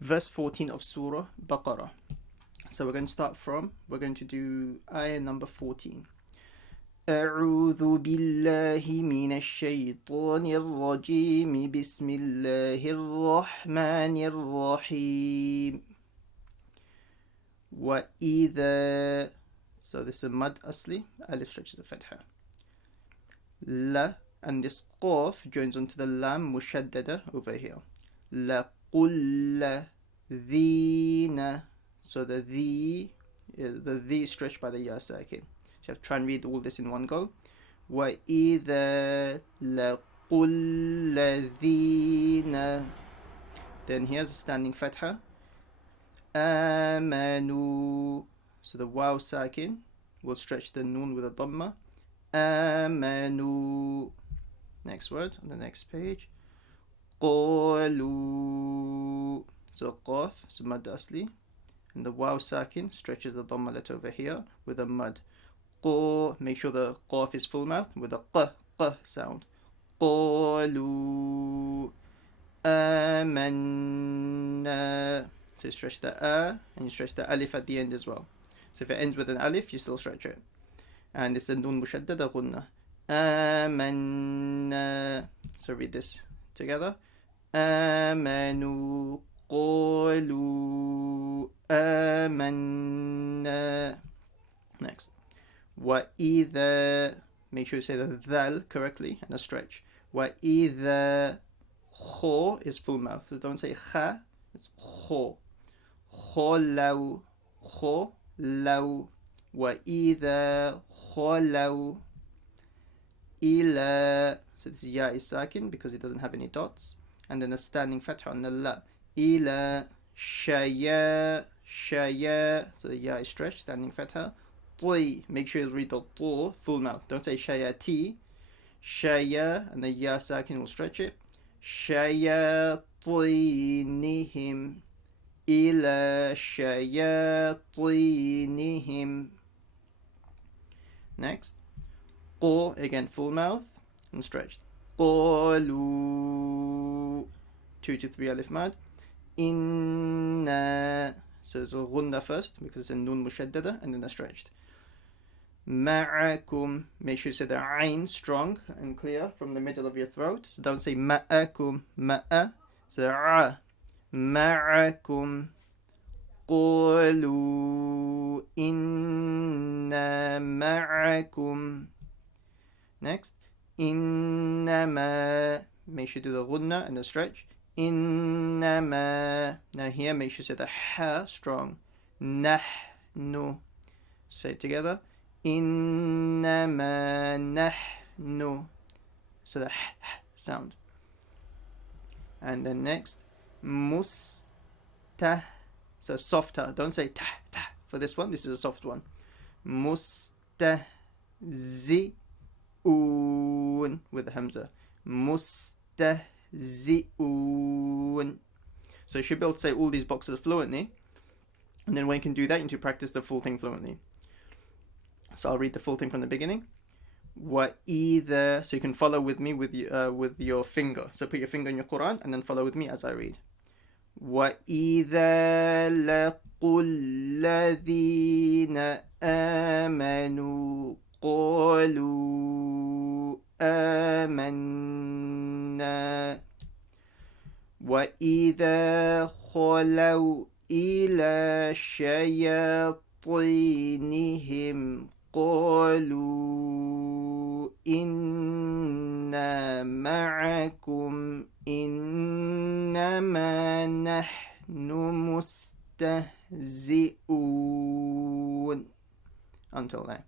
verse 14 of Surah Baqarah. So we're going to do ayah number 14. أعوذ بالله من الشيطان الرجيم بسم الله الرحمن الرحيم وإذا. So this is a mad asli, alif stretches the fatha. La, and this qaf joins onto the lam mushaddada over here. La qul dhina. So the is stretched by the ya sakin. So you have to try and read all this in one go. وَإِذَا لَقُلَّ ذِينَ. Then here's a standing fatha. آمَنُوا. So the waw sakin will stretch the noon with a dhamma. آمَنُوا. Next word on the next page. قَالُوا. So qaf, so mad asli. And the waw sakin stretches the dhamma letter over here with a mud. Make sure the qaf is full mouth with a q sound. قَالُوا آمَنَّا. So you stretch the and you stretch the alif at the end as well. So if it ends with an alif, you still stretch it. And it's a nun mushaddada ghunna. آمَنَّا. So read this together. آمَنُوا قَالُوا آمَنَّا. Next. وَإِذَا. Make sure you say the dhal correctly and a stretch. وَإِذَا. Kho is full mouth. So don't say kha, it's kho. خَلَوْا. خَلَوْا. وَإِذَا خَلَوْا إِلَى. So this ya is sakin because it doesn't have any dots. And then a standing fatha on the la. إِلَى شَيَا. شَيَا. So the ya is stretched, standing fatha. طِي. Make sure you read the to full mouth. Don't say shayati. Shaya, and the ya sakin will stretch it. شَيَاطِينِهِمْ. إِلَى شَيَاطِينِهِمْ. Next. قَ, again full mouth and stretched. قَالُوا. 2 to 3 alif mad. إِنَّا. So it's a ghunna first because it's a nun mushaddada and then a stretched. Ma'akum. Make sure you say the ayn strong and clear from the middle of your throat. So don't say ma'akum. Ma'a. So a. Ma'akum. قَالُوا إِنَّا مَعَكُمْ. Next. إِنَّمَا. Make sure you do the ghunna and the stretch. إِنَّمَا. Now here make sure you say the ha strong. نَحْنُ. Say it together. إِنَّمَا نَحْنُ. So the h sound. And then next. مُسْتَهْ. So softer. Don't say ta ta for this one. This is a soft one. مُسْتَهْزِئُونَ with the hamza. مُسْتَهْزِئُونَ. So you should be able to say all these boxes fluently. And then when you can do that, you need to practice the full thing fluently. So I'll read the full thing from the beginning. وَإِذَا. So you can follow with me with your finger. So put your finger in your Qur'an and then follow with me as I read. وَإِذَا لَقُوا الَّذِينَ آمَنُوا قَالُوا آمَنَّا وَإِذَا خَلَوْا إِلَى شَيَاطِينِهِمْ قَالُوا إِنَّا مَعَكُمْ إِنَّمَا نَحْنُ مُسْتَهْزِئُونَ. Until there.